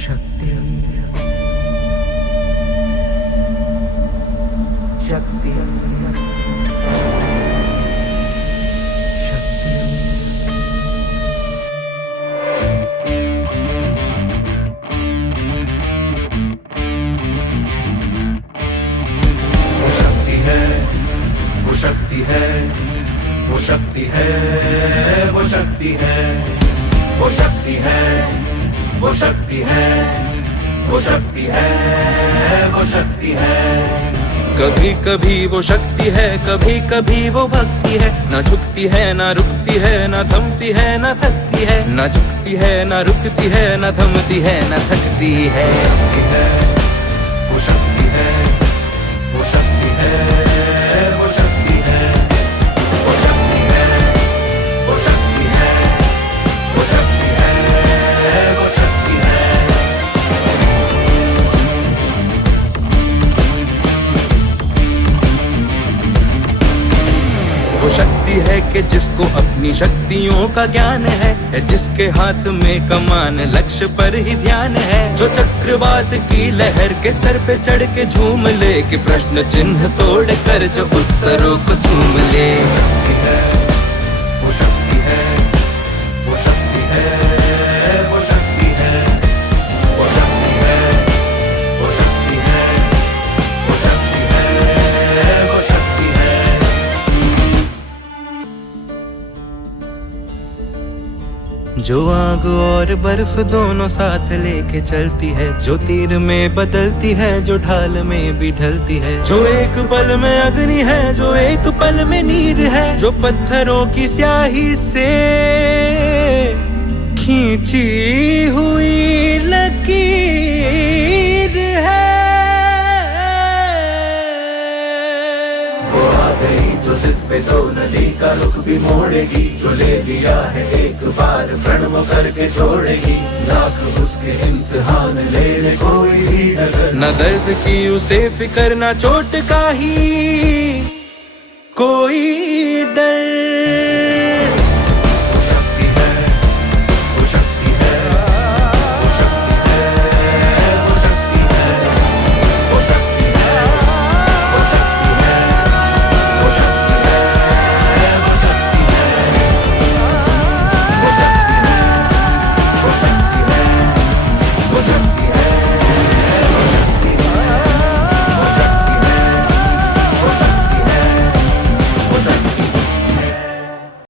शक्ति शक्ति शक्ति वो शक्ति है, वो शक्ति है, वो शक्ति है, वो शक्ति है, वो शक्ति है, वो शक्ति है, वो शक्ति है, वो शक्ति है। कभी कभी वो शक्ति है, कभी कभी वो भक्ति है। ना झुकती है ना रुकती है, ना थमती है ना थकती है। ना झुकती है ना रुकती है, ना थमती है ना थकती है। शक्ति है, वो शक्ति है, वो शक्ति है, वो शक्ति है, वो शक्ति है, वो शक्ति है, वो शक्ति है, वो शक्ति है। वो शक्ति है कि जिसको अपनी शक्तियों का ज्ञान है, जिसके हाथ में कमान लक्ष्य पर ही ध्यान है। जो चक्रवात की लहर के सर पे चढ़ के झूम ले, कि प्रश्न चिन्ह तोड़ कर जो उत्तरों को चूम ले। शक्ति है, वो शक्ति है, वो शक्ति है, वो शक्ति है, वो शक्ति है, वो शक्ति है, वो शक्ति है, वो शक्ति है। जो आग और बर्फ दोनों साथ लेके चलती है, जो तीर में बदलती है, जो ढाल में भी ढलती है। जो एक पल में अग्नि है, जो एक पल में नीर है। जो पत्थरों की स्याही से खींची हुई लकीर है। वो आ गई जो जिद पे तो नदी का रुख भी मोड़ेगी। जो ले लिया है एक बार प्रण वो करके छोड़ेगी। लाख उसके इम्तिहान ले ले कोई भी डगर। न दर्द की उसे फिकर, न चोट का ही कोई डर।